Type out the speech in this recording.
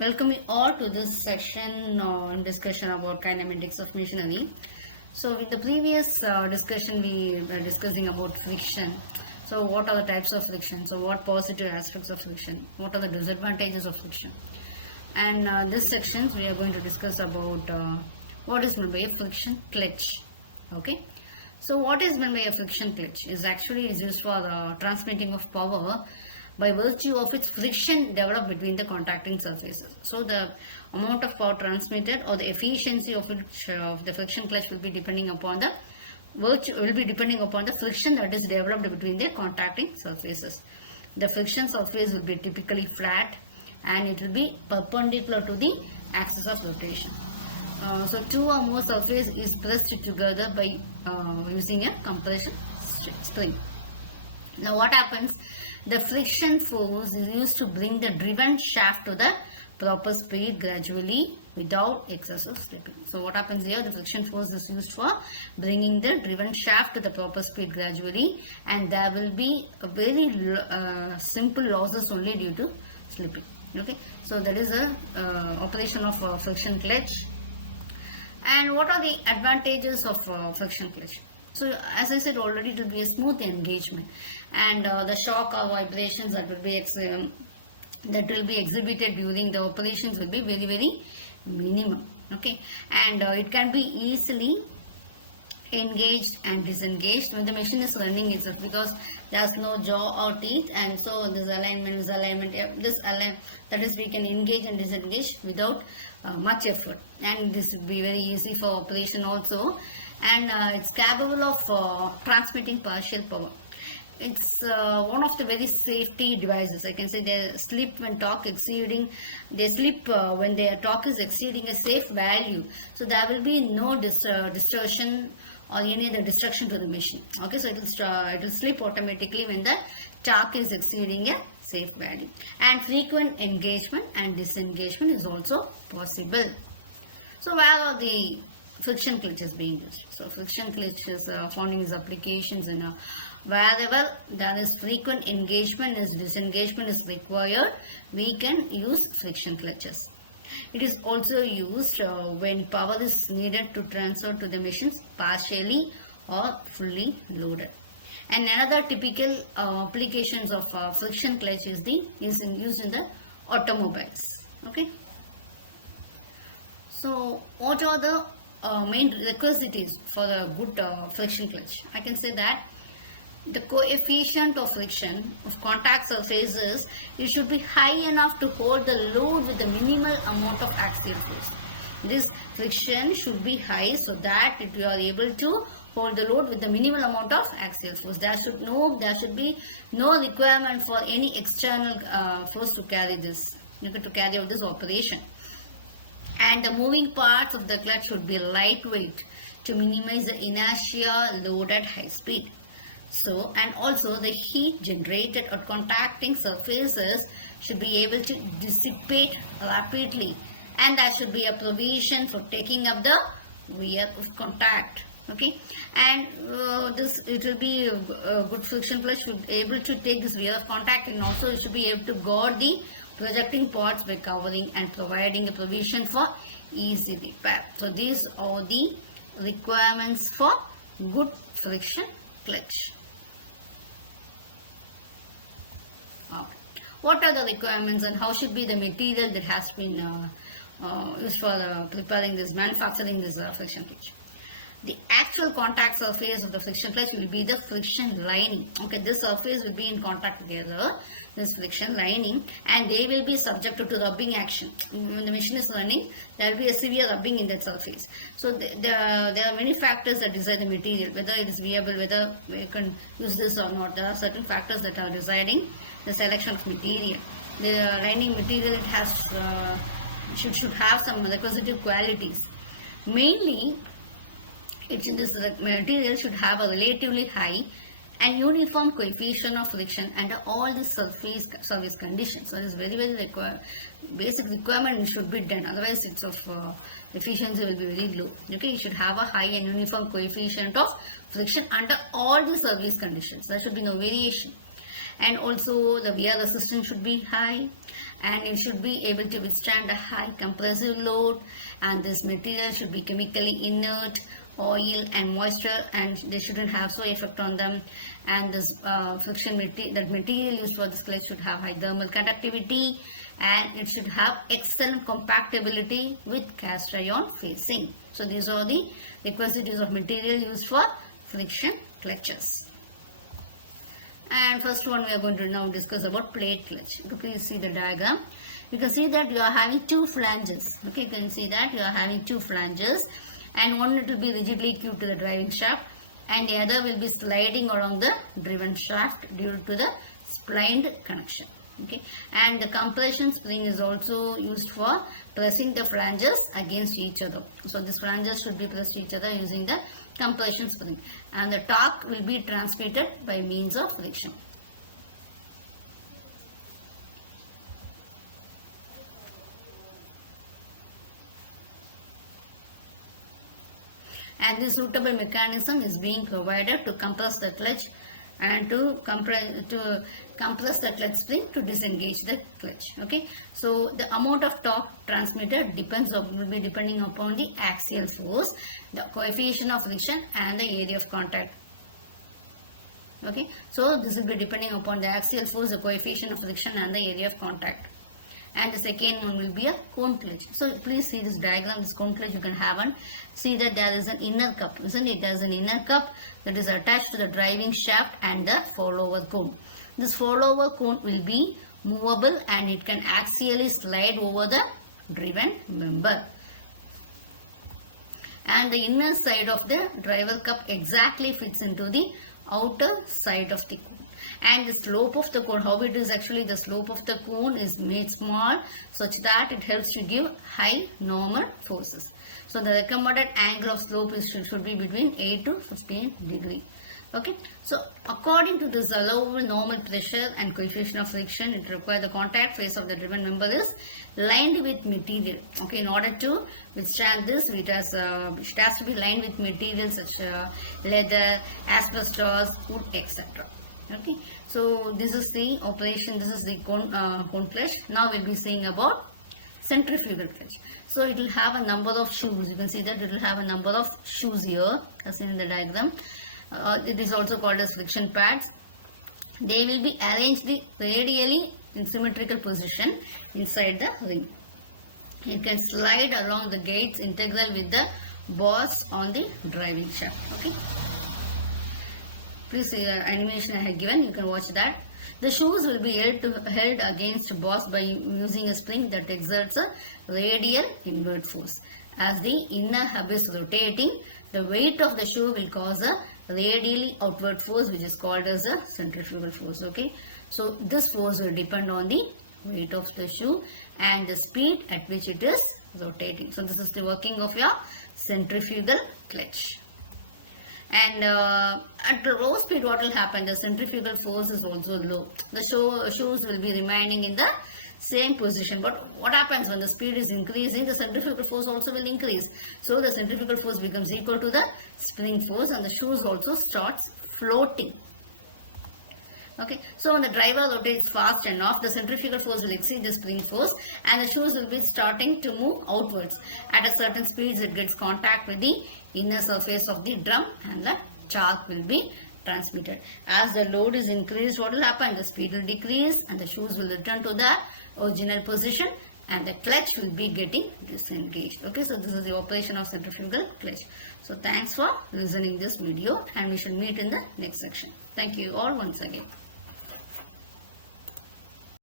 Welcome you all to this session on discussion about kinematics of machinery. So in the previous discussion we were discussing about friction. So what are the types of friction? So what positive aspects of friction? What are the disadvantages of friction? And this sections we are going to discuss about what is meant by a friction clutch. Okay. So what is meant by a friction clutch is used for transmitting of power by virtue of its friction developed between the contacting surfaces. So the amount of power transmitted or the efficiency of the friction clutch will be depending upon the friction that is developed between the contacting surfaces. The friction surface will be typically flat and it will be perpendicular to the axis of rotation. So two or more surface is pressed together by using a compression spring. Now what happens? The friction force is used to bring the driven shaft to the proper speed gradually without excessive slipping. So what happens here? The friction force is used for bringing the driven shaft to the proper speed gradually, and there will be a very simple losses only due to slipping. Okay, so that is a operation of friction clutch. And what are the advantages of friction clutch? So as I said already, it will be a smooth engagement, and the shock or vibrations that will be exhibited during the operations will be very minimum. Okay, and it can be easily engaged and disengaged when the machine is running itself, because there's no jaw or teeth, and so this alignment, that is, we can engage and disengage without much effort, and this will be very easy for operation also. And it's capable of transmitting partial power. It's one of the very safety devices. I can say they slip when when their torque is exceeding a safe value. So there will be no distortion or any other destruction to the machine. Okay, so it will slip automatically when the torque is exceeding a safe value. And frequent engagement and disengagement is also possible. So where are the friction clutches being used? So friction clutches found in its applications in wherever there is frequent engagement as disengagement is required, we can use friction clutches. It is also used when power is needed to transfer to the machines partially or fully loaded. And another typical applications of friction clutch is used in the automobiles. Okay. So what are the main requisites for a good friction clutch? I can say that the coefficient of friction of contact surfaces, it should be high enough to hold the load with the minimal amount of axial force. This friction should be high so that you are able to hold the load with the minimal amount of axial force. There should be no requirement for any external force to carry out this operation. And the moving parts of the clutch should be lightweight to minimize the inertia load at high speed. So, and also the heat generated at contacting surfaces should be able to dissipate rapidly, and there should be a provision for taking up the wear of contact. Okay, and it will be a good friction clutch should be able to take this wear of contact, and also it should be able to guard the projecting parts by covering and providing a provision for easy repair. So these are the requirements for good friction clutch. Okay. What are the requirements and how should be the material that has been used for manufacturing this friction clutch? The actual contact surface of the friction clutch will be the friction lining. Okay, this surface will be in contact together, this friction lining, and they will be subjected to rubbing action. When the machine is running, there will be a severe rubbing in that surface. So there are many factors that decide the material, whether it is viable, whether we can use this or not. There are certain factors that are deciding the selection of material. The lining material should have some requisite qualities. Mainly, this material should have a relatively high and uniform coefficient of friction under all the surface conditions. So, this very basic requirement should be done. Otherwise, its efficiency will be very low. Okay, you should have a high and uniform coefficient of friction under all the surface conditions. There should be no variation. and also the wear resistance should be high, and it should be able to withstand a high compressive load, and this material should be chemically inert, oil and moisture, and they shouldn't have so effect on them. And this friction material, that material used for this clutch should have high thermal conductivity, and it should have excellent compactability with cast iron facing. So these are the requisites of material used for friction clutches. And first one, we are going to now discuss about plate clutch. Okay, please see the diagram. You can see that you are having two flanges. Okay, you can see that you are having two flanges, and one will be rigidly cued to the driving shaft, and the other will be sliding along the driven shaft due to the splined connection. Okay, and the compression spring is also used for pressing the flanges against each other. So these flanges should be pressed to each other using the compression spring, and the torque will be transmitted by means of friction. And this suitable mechanism is being provided to compress the clutch and to compress the clutch spring to disengage the clutch. Okay, so the amount of torque transmitted will be depending upon the axial force, the coefficient of friction, and the area of contact. Okay, so this will be depending upon the axial force, the coefficient of friction, and the area of contact. And the second one will be a cone clutch. So please see this diagram, this cone clutch you can have, and see that there is an inner cup, isn't it? There is an inner cup that is attached to the driving shaft and the follower cone. This follower cone will be movable, and it can axially slide over the driven member. And the inner side of the driver cup exactly fits into the outer side of the cone. And the slope of the cone, how it is actually, the slope of the cone is made small such that it helps to give high normal forces. So the recommended angle of slope should be between 8 to 15 degree. Okay, so according to this allowable normal pressure and coefficient of friction, it requires the contact face of the driven member is lined with material. Okay, in order to withstand this, it has to be lined with materials such as leather, asbestos, wood, etc. Okay, so this is the operation, this is the cone clutch. Now we'll be seeing about centrifugal clutch. So it will have a number of shoes. You can see that it will have a number of shoes here as in the diagram. It is also called as friction pads. They will be arranged radially in symmetrical position inside the ring. It can slide along the gates integral with the bars on the driving shaft. Okay, please see the animation I have given, you can watch that. The shoes will be held against bars by using a spring that exerts a radial inward force. As the inner hub is rotating, the weight of the shoe will cause a radially outward force, which is called as a centrifugal force. Okay, so this force will depend on the weight of the shoe and the speed at which it is rotating. So this is the working of your centrifugal clutch. And at the low speed, what will happen? The centrifugal force is also low. The shoes will be remaining in the same position. But what happens when the speed is increasing? The centrifugal force also will increase. So the centrifugal force becomes equal to the spring force, and the shoes also starts floating. Okay, so when the driver rotates fast enough, the centrifugal force will exceed the spring force, and the shoes will be starting to move outwards. At a certain speed, it gets contact with the inner surface of the drum, and the torque will be transmitted. As the load is increased, what will happen? The speed will decrease, and the shoes will return to the original position, and the clutch will be getting disengaged. Okay, so this is the operation of centrifugal clutch. So thanks for listening this video, and we shall meet in the next section. Thank you all once again.